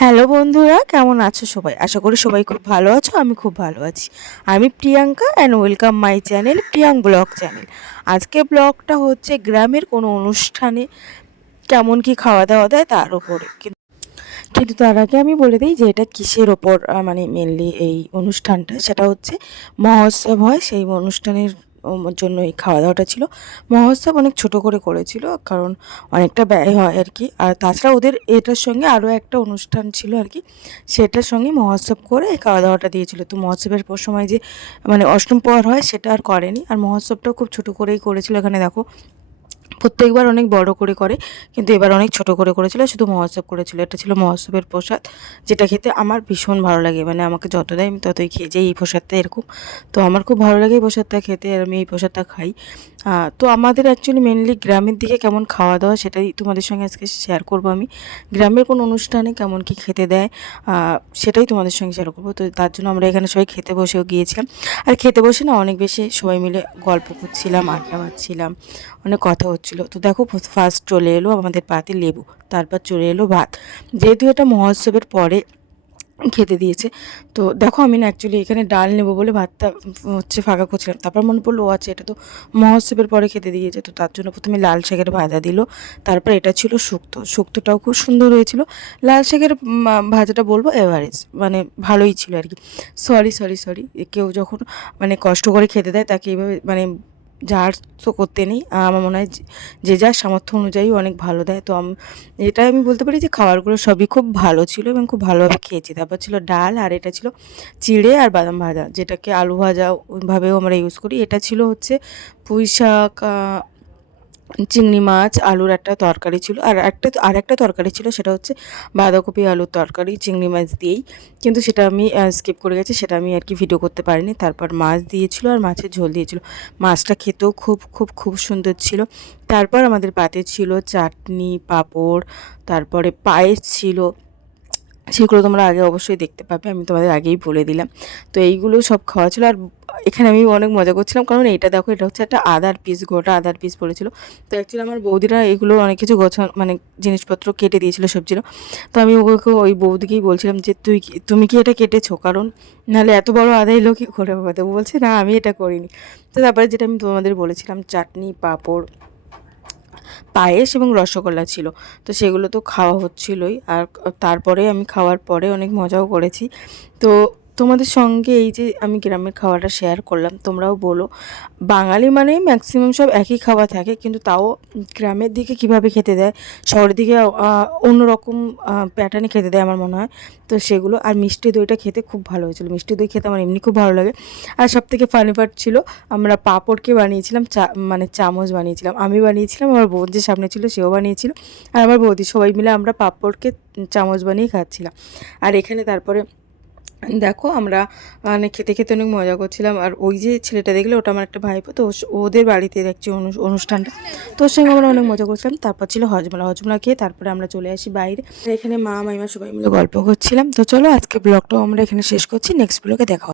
Hello বন্ধুরা, কেমন আছো সবাই? আশা করি সবাই খুব ভালো আছো, আমি খুব ভালো আছি। আমি Priyanka and welcome my channel Priyang vlog channel আজকে ব্লগটা হচ্ছে গ্রামের কোনো অনুষ্ঠানে কেমন কি খাওয়া দাওয়া দেয় তার উপরে। কিন্তু কিন্তু তার আগে আমি বলে দিই যে এটা কিসের ওপর মানে মেনলি এই অনুষ্ঠানটা, সেটা হচ্ছে মহোৎসব হয়, সেই অনুষ্ঠানের জন্য এই খাওয়া দাওয়াটা ছিল। মহোৎসব অনেক ছোট করে করেছিল, কারণ অনেকটা ব্যয় হয় আর কি। আর তাছাড়া ওদের এটার সঙ্গে আরও একটা অনুষ্ঠান ছিল আর কি, সেটার সঙ্গে মহোৎসব করে খাওয়া দাওয়াটা দিয়েছিল। তো মহোৎসবের পর সময় যে মানে অষ্টম পর হয় সেটা আর করেনি। আর মহোৎসবটাও খুব ছোট করেই করেছিল। এখানে দেখো প্রত্যেকবার অনেক বড় করে করে, কিন্তু এবার অনেক ছোট করে করেছিল, শুধু মহোৎসব করেছিল। এটা ছিল মহোৎসবের প্রসাদ, যেটা খেতে আমার ভীষণ ভালো লাগে। মানে আমাকে যত দেয় আমি ততই খেয়ে যাই। এই প্রসাদটা এরকম। তো আমার খুব ভালো লাগে এই প্রসাদটা খেতে, আর আমি এই প্রসাদটা খাই। তো আমাদের অ্যাকচুয়ালি মেনলি গ্রামের দিকে কেমন খাওয়া দাওয়া সেটাই তোমাদের সঙ্গে আজকে শেয়ার করব আমি। গ্রামের কোন অনুষ্ঠানে কেমন কি খেতে দেয় সেটাই তোমাদের সঙ্গে শেয়ার করব। তো তার জন্য আমরা এখানে সবাই খেতে বসেও গিয়েছিলাম। আর খেতে বসে না অনেক বেশি সবাই মিলে গল্প করছিলাম, আড্ডা মারছিলাম, অনেক কথা হচ্ছিল। তো দেখো ফার্স্ট চলে এলো আমাদের পাতে লেবু, তারপর চলে এলো ভাত। যেহেতু এটা মহোৎসবের পরে খেতে দিয়েছে, তো দেখো আমি না অ্যাকচুয়ালি এখানে ডাল নেব বলে ভাতটা হচ্ছে ফাঁকা করছিলাম। তারপর মনে পড়ল, ও আছে এটা তো মহোৎসবের পরে খেতে দিয়েছে। তো তার জন্য প্রথমে লাল শাকের ভাজা দিল, তারপর এটা ছিল শুক্তো। শুক্তোটাও খুব সুন্দর হয়েছিল। লাল শাকের ভাজাটা বলব এভারেজ মানে ভালোই ছিল আর কি। সরি সরি সরি কেউ যখন মানে কষ্ট করে খেতে দেয়, তাকে এইভাবে মানে যার তো করতে নেই। আমার মনে হয় যে- যার সামর্থ্য অনুযায়ী অনেক ভালো দেয়। তো এটাই আমি বলতে পারি যে, খাবারগুলো সবই খুব ভালো ছিল এবং খুব ভালোভাবে খেয়েছি। তারপর ছিল ডাল আর এটা ছিল চিড়ে আর বাদাম ভাজা, যেটাকে আলু ভাজা ওইভাবেও আমরা ইউজ করি। এটা ছিল হচ্ছে পুঁই শাক চিংড়ি মাছ, আলুর একটা তরকারি ছিল। আর একটা আর একটা তরকারি ছিল, সেটা হচ্ছে বাঁধাকপি আলুর তরকারি, চিংড়ি মাছ দিয়েই। কিন্তু সেটা আমি স্কিপ করে গেছি, সেটা আমি আর কি ভিডিও করতে পারিনি। তারপর মাছ দিয়েছিল আর মাছের ঝোল দিয়েছিল। মাছটা খেতেও খুব খুব খুব সুন্দর ছিল। তারপর আমাদের পাতে ছিল চাটনি, পাঁপড়, তারপরে পায়েস ছিল। সেগুলো তোমরা আগে অবশ্যই দেখতে পাবে, আমি তোমাদের আগেই বলে দিলাম। তো এইগুলো সব খাওয়া ছিল, আর এখানে আমি অনেক মজা করছিলাম, কারণ এইটা দেখো, এটা হচ্ছে একটা আদার পিস গোটা আদার পিস পড়েছিল তো অ্যাকচুয়ালি আমার বৌদিরা এগুলো অনেক কিছু গোছানো মানে জিনিসপত্র কেটে দিয়েছিল সবজিরও তো আমি ওকে ওই বৌদিকেই বলছিলাম যে, তুই তুমি কি এটা কেটেছো? কারণ নাহলে এত বড় আদা এলো কি করে? বলছে, না, আমি এটা করিনি। তো তারপরে যেটা আমি তোমাদের বলেছিলাম, চাটনি, পাঁপড় পায়েস এবং রসগোল্লা ছিল। তো সেগুলো তো খাওয়া হচ্ছিলোই। আর তারপরে আমি খাওয়ার পরে অনেক মজাও করেছি। তো তোমাদের সঙ্গে এই যে আমি গ্রামের খাওয়াটা শেয়ার করলাম, তোমরাও বলো। বাঙালি মানে ম্যাক্সিমাম সব একই খাবার থাকে, কিন্তু তাও গ্রামের দিকে কীভাবে খেতে দেয়? শহরের দিকে অন্যরকম প্যাটার্নে খেতে দেয় আমার মনে হয়। তো সেগুলো, আর মিষ্টি দইটা খেতে খুব ভালো হয়েছিল। মিষ্টি দই খেতে আমার এমনি খুব ভালো লাগে। আর সব থেকে ফানি পার্ট ছিল, আমরা পাঁপড়কে বানিয়েছিলাম, চা মানে চামচ বানিয়েছিলাম। আমি বানিয়েছিলাম, আমার বোন যে সামনে ছিল, সেও বানিয়েছিল। আর আমার বৌদি সবাই মিলে আমরা পাঁপড়কে চামচ বানিয়ে খাচ্ছিলাম। আর এখানে তারপরে দেখো আমরা মানে খেতে খেতে অনেক মজা করছিলাম। আর ওই যে ছেলেটা দেখলে, ওটা আমার একটা ভাইপো, তো ওদের বাড়িতে দেখছি অনু- অনুষ্ঠানটা। তো ওর সঙ্গে আমরা অনেক মজা করছিলাম। তারপর ছিল হজমলা। হজমলা খেয়ে তারপরে আমরা চলে আসি বাইরে। এখানে মা, মাইমা সবাই মিলে গল্প করছিলাম। তো চলো, আজকে ব্লগটাও আমরা এখানে শেষ করছি। নেক্সট ব্লগে দেখা।